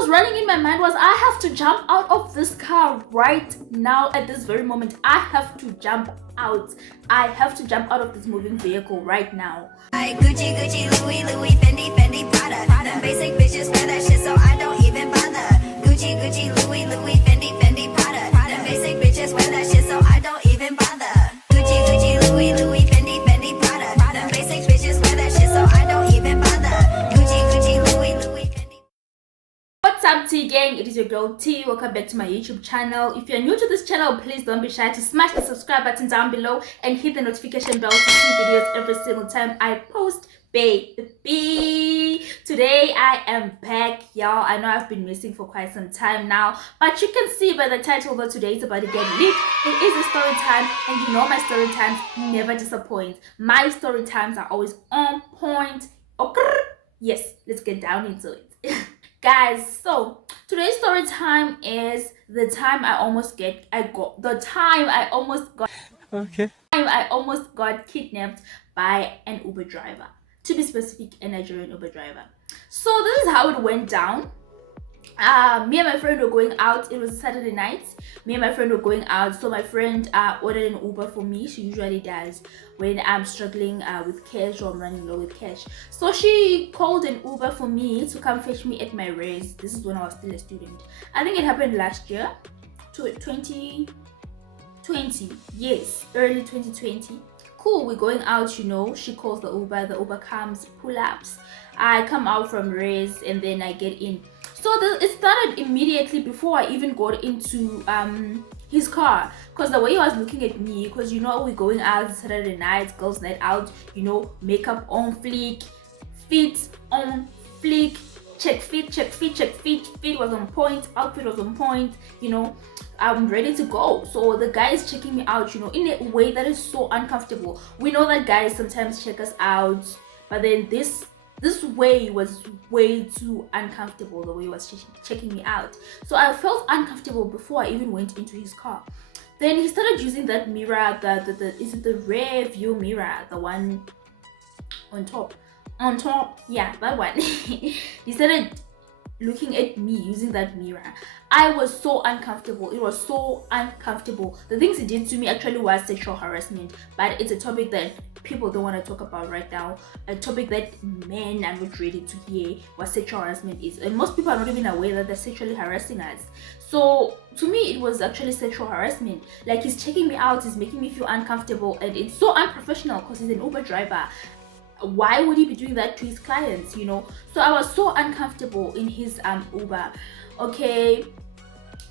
was running in my mind was, I have to jump out of this car right now at this very moment. I have to jump out. I have to jump out of this moving vehicle right now. Gucci, Gucci, Louis, Louis, Fendi, Fendi, Prada. Them basic bitches wear that shit, so I don't even bother. Gucci, Gucci, Louis, Louis, Fendi, Fendi, Prada. Them basic bitches wear that shit, so I don't even bother. Gucci, Gucci, Louis, Louis, Fendi, Fendi, Prada. Them basic bitches wear that shit, so I don't even bother. Gucci, Gucci, Louis, Louis, Fendi. What's up, T gang? It is your girl T. Welcome back to my YouTube channel. If you're new to this channel, please don't be shy to smash the subscribe button down below and hit the notification bell to see videos every single time I post, baby. Today I am back, y'all. I know I've been missing for quite some time now, but you can see by the title that today is about to get lit. It is a story time, and you know my story times never disappoint. My story times are always on point. Okay, yes, let's get down into it. Guys, so today's story time is the time I almost got kidnapped by an Uber driver. To be specific, a Nigerian Uber driver. So this is how it went down. Me and my friend were going out. It was a Saturday night. Me and my friend were going out, so my friend ordered an Uber for me. She usually does when I'm struggling with cash or I'm running low with cash. So she called an Uber for me to come fetch me at my res. This is when I was still a student. I think it happened last year, 2020. Yes, early 2020. Cool, we're going out, you know. She calls the Uber comes, pull-ups. I come out from res and then I get in. So it started immediately before I even got into his car, because the way he was looking at me, because you know we're going out Saturday night, girls night out, you know, makeup on fleek, fit on fleek, check fit, fit was on point, outfit was on point, you know, I'm ready to go. So the guy is checking me out, you know, in a way that is so uncomfortable. We know that guys sometimes check us out, but then this way was way too uncomfortable, the way he was checking me out. So I felt uncomfortable before I even went into his car. Then he started using that mirror, is it the rear view mirror, the one on top, yeah, that one. He started looking at me using that mirror. I was so uncomfortable. It was so uncomfortable. The things he did to me actually was sexual harassment, but it's a topic that people don't want to talk about right now. A topic that men are not ready to hear what sexual harassment is, and most people are not even aware that they're sexually harassing us. So to me, it was actually sexual harassment. Like, he's checking me out, he's making me feel uncomfortable, and it's so unprofessional because he's an Uber driver. Why would he be doing that to his clients, you know? So I was so uncomfortable in his Uber. Okay,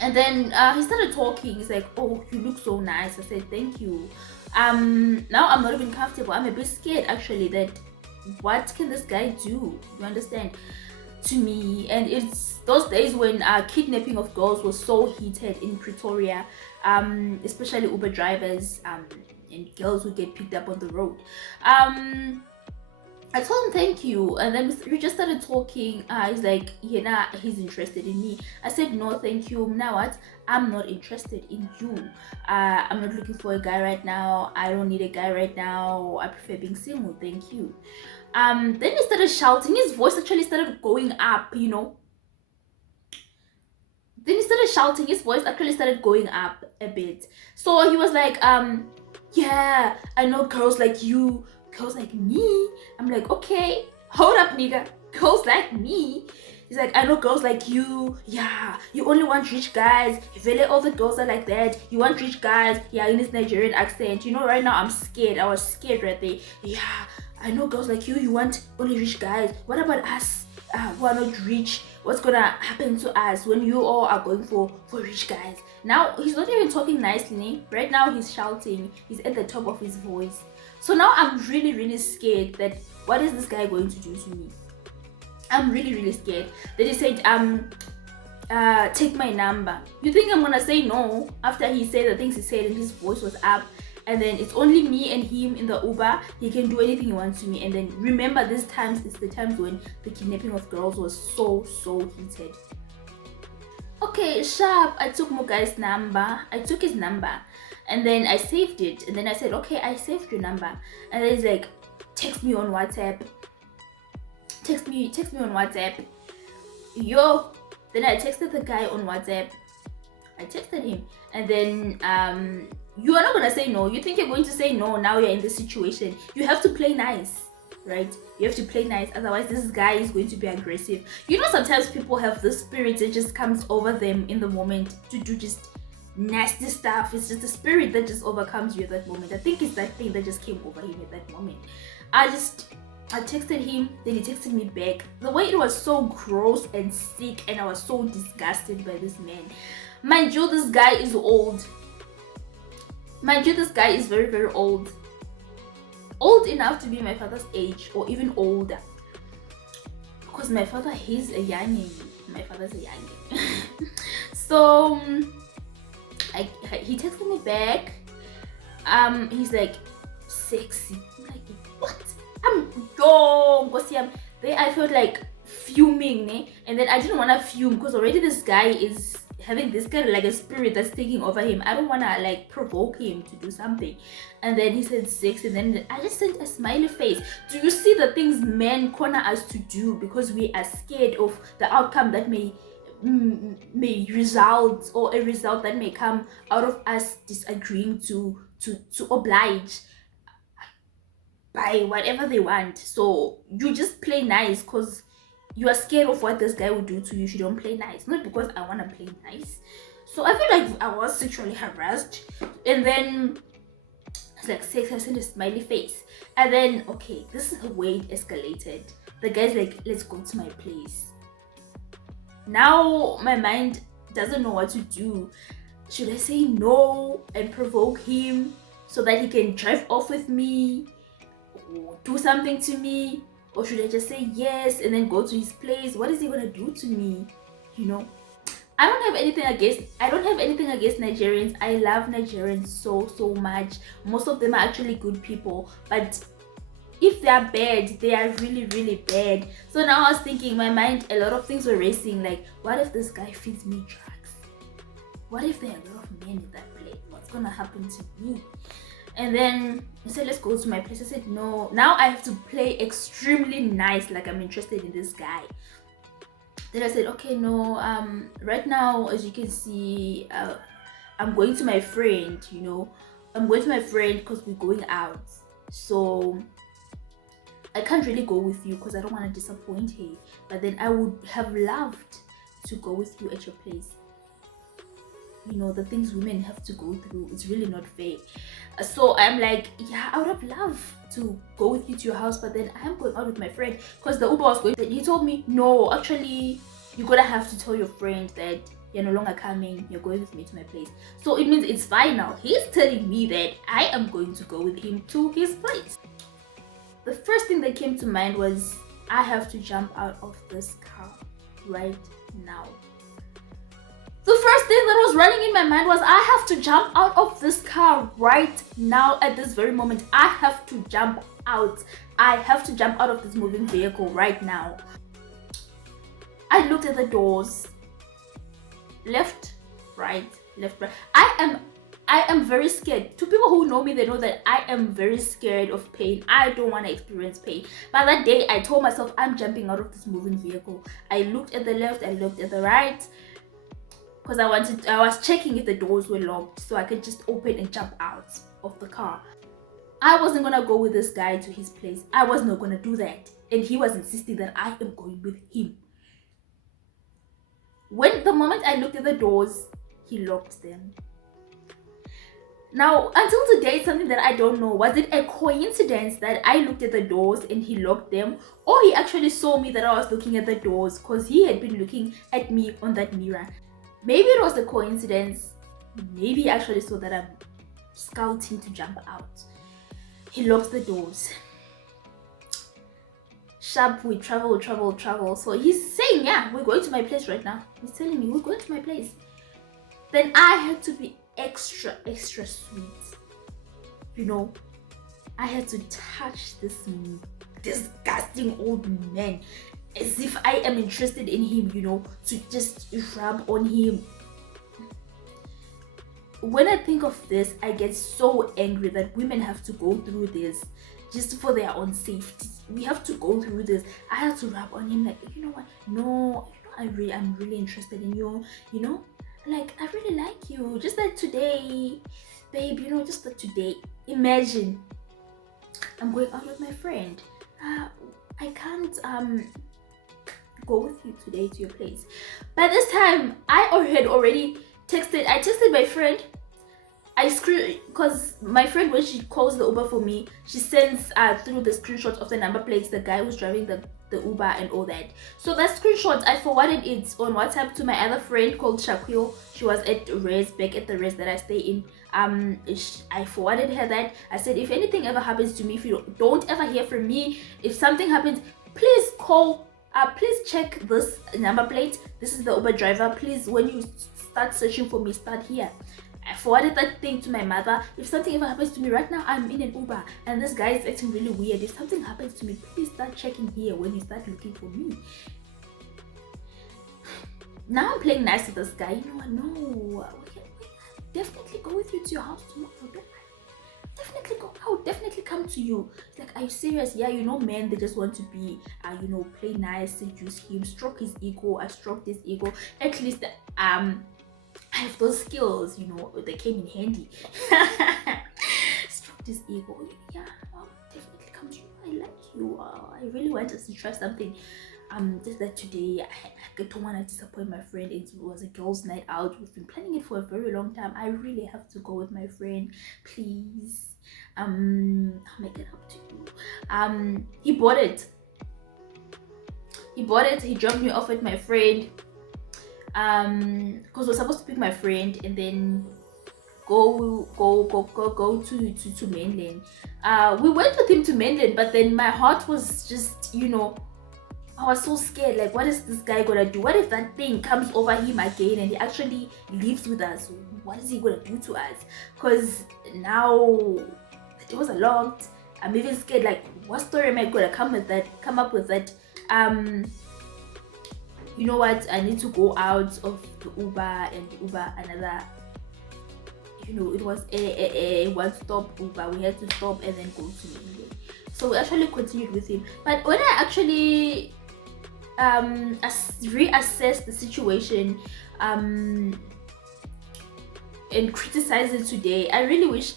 and then he started talking. He's like, oh, you look so nice. I said, thank you. Now I'm not even comfortable. I'm a bit scared actually, that what can this guy do, you understand, to me. And it's those days when kidnapping of girls was so heated in Pretoria, especially Uber drivers and girls who get picked up on the road. I told him thank you, and then we just started talking. He's like, yeah, he's interested in me. I said, no, thank you. Now what? I'm not interested in you. I'm not looking for a guy right now. I don't need a guy right now. I prefer being single. Thank you. Then he started shouting. His voice actually started going up, you know. Then he started shouting. His voice actually started going up a bit. So he was like, yeah, I know girls like you. Girls like me. I'm like, okay, hold up, nigga. Girls like me. He's like, I know girls like you. Yeah, you only want rich guys. If really all the girls are like that, you want rich guys. Yeah, in his Nigerian accent. You know, right now I'm scared. I was scared right there. Yeah, I know girls like you. You want only rich guys. What about us who are not rich? What's gonna happen to us when you all are going for rich guys? Now he's not even talking nicely. Right now he's shouting. He's at the top of his voice. So now I'm really scared that what is this guy going to do to me? I'm really scared. Then he said, take my number. You think I'm gonna say no after he said the things he said and his voice was up, and then it's only me and him in the Uber? He can do anything he wants to me. And then remember, these times it's the times when the kidnapping of girls was so heated. Okay, sharp. I took Mugai's number. I took his number. And then I saved it. And then I said, okay, I saved your number. And then he's like, text me on WhatsApp. Text me on WhatsApp. Yo, Then I texted the guy on WhatsApp. I texted him, and then you are not gonna say no. You think you're going to say no, now you're in this situation. You have to play nice, right? You have to play nice, otherwise this guy is going to be aggressive. You know, sometimes people have this spirit that just comes over them in the moment to do just nasty stuff. It's just the spirit that just overcomes you at that moment. I think it's that thing that just came over him at that moment. I texted him, then he texted me back. The way it was so gross and sick, and I was so disgusted by this man. Mind you, this guy is old. Mind you, this guy is very, very old. Old enough to be my father's age, or even older. Because my father, he's a youngin. My father's a youngin. So he texted me back. He's like, sexy. I'm like, what? I'm young. There I felt like fuming, eh? And then I didn't want to fume because already this guy is having this kind of like a spirit that's taking over him. I don't want to like provoke him to do something. And then he said sex, and then I just sent a smiley face. Do you see the things men corner us to do because we are scared of the outcome that may result, or a result that may come out of us disagreeing to oblige by whatever they want. So you just play nice because you are scared of what this guy will do to you. You don't play nice, not because I want to play nice. So I feel like I was sexually harassed, and then it's like sex. I sent a smiley face, and then okay, this is the way it escalated. The guy's like, let's go to my place. Now my mind doesn't know what to do. Should I say no and provoke him so that he can drive off with me or do something to me? Or should I just say yes and then go to his place? What is he gonna do to me? You know? I don't have anything against Nigerians. I love Nigerians so much. Most of them are actually good people. But if they are bad, they are really bad. So now I was thinking, my mind, a lot of things were racing. Like, what if this guy feeds me drugs? What if there are a lot of men in that place? What's gonna happen to me? And then he said, let's go to my place. I said, no. Now I have to play extremely nice, like I'm interested in this guy. Then I said, okay, no, right now, as you can see, I'm going to my friend, you know. I'm going to my friend because we're going out. So I can't really go with you because I don't want to disappoint her. But then I would have loved to go with you at your place. You know, the things women have to go through, it's really not fair. So I'm like, yeah, I would have loved to go with you to your house, but then I'm going out with my friend because the Uber was going. He told me, no, actually, you're gonna have to tell your friend that you're no longer coming, you're going with me to my place. So it means it's fine now. He's telling me that I am going to go with him to his place. The first thing that came to mind was, I have to jump out of this car right now. The first thing that was running in my mind was, I have to jump out of this car right now at this very moment. I have to jump out. I have to jump out of this moving vehicle right now. I looked at the doors. Left, right, left, right. I am very scared. To people who know me, they know that I am very scared of pain. I don't want to experience pain. But that day, I told myself, I'm jumping out of this moving vehicle. I looked at the left, I looked at the right. Because I was checking if the doors were locked so I could just open and jump out of the car. I wasn't gonna go with this guy to his place. I was not gonna do that. And he was insisting that I am going with him. When the moment I looked at the doors, he locked them. Now, until today, it's something that I don't know. Was it a coincidence that I looked at the doors and he locked them? Or he actually saw me that I was looking at the doors because he had been looking at me on that mirror. Maybe it was a coincidence. Maybe he actually saw that I'm scouting to jump out. He locks the doors. Sharp, we travel. So he's saying, yeah, we're going to my place right now. He's telling me, we're going to my place. Then I had to be extra sweet. You know, I had to touch this disgusting old man as if I am interested in him, you know, to just rub on him. When I think of this, I get so angry that women have to go through this just for their own safety. We have to go through this. I have to rub on him like, you know what? No, I'm really interested in you, you know, like I really like you, just that today, babe, you know, just that today, imagine I'm going out with my friend, I can't go with you today to your place. By this time I had already texted my friend. I screen, because my friend, when she calls the Uber for me, she sends through the screenshots of the number plates, the guy who's driving the Uber and all that. So that screenshot, I forwarded it on WhatsApp to my other friend called Shaquille. She was at Res, back at the Res that I stay in. I forwarded her that. I said, if anything ever happens to me, if you don't ever hear from me, if something happens, please call. Please check this number plate. This is the Uber driver. Please, when you start searching for me, start here. I forwarded that thing to my mother. If something ever happens to me right now, I'm in an Uber and this guy is acting really weird. If something happens to me, please start checking here when you start looking for me. Now I'm playing nice with this guy. You know what? No, definitely go with you to your house tomorrow. Don't worry. Definitely go. I will definitely come to you. It's like, are you serious? Yeah, you know, men, they just want to be, you know, play nice, seduce him, stroke his ego. I stroked his ego. At least, I have those skills, you know, they came in handy. Stroked his ego. Yeah, I'll definitely come to you. I like you. I really want us to try something. Just that today I don't want to disappoint my friend. It was a girls' night out. We've been planning it for a very long time. I really have to go with my friend. Please. I'll make it up to you. He bought it. He dropped me off at my friend. Because we're supposed to pick my friend and then go to mainland. We went with him to mainland, but then my heart was just, you know, I was so scared. Like, what is this guy gonna do? What if that thing comes over him again and he actually lives with us? What is he gonna do to us? Because now the doors are locked. I'm even scared. Like, what story am I gonna come up with that? You know what? I need to go out of the Uber and Uber another. You know, it was a one-stop Uber. We had to stop and then go to England. So we actually continued with him. But when I actually reassess the situation and criticize it today, I really wish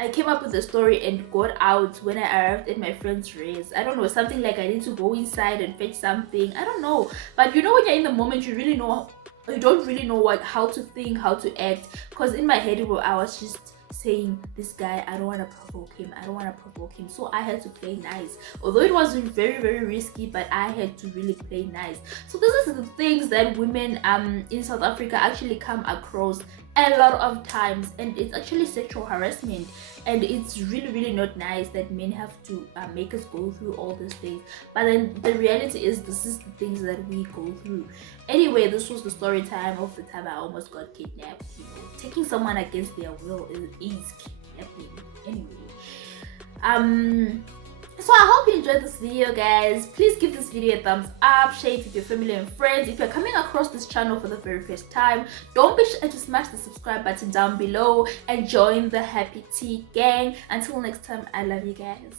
I came up with a story and got out when I arrived at my friend's race. I don't know, something like I need to go inside and fetch something. I don't know. But you know, when you're in the moment, you don't really know how to think, how to act. Because in my head, I was just saying, this guy, I don't want to provoke him. So I had to play nice. Although it was very, very risky, but I had to really play nice. So this is the things that women in South Africa actually come across a lot of times, and it's actually sexual harassment, and it's really, really not nice that men have to make us go through all these things. But then the reality is, this is the things that we go through. Anyway, this was the story time of the time I almost got kidnapped. You know, taking someone against their will is kidnapping. Anyway, so I hope you enjoyed this video, guys. Please give this video a thumbs up, share it with your family and friends. If you're coming across this channel for the very first time, don't be sure to smash the subscribe button down below and join the Happy Tea gang. Until next time, I love you guys.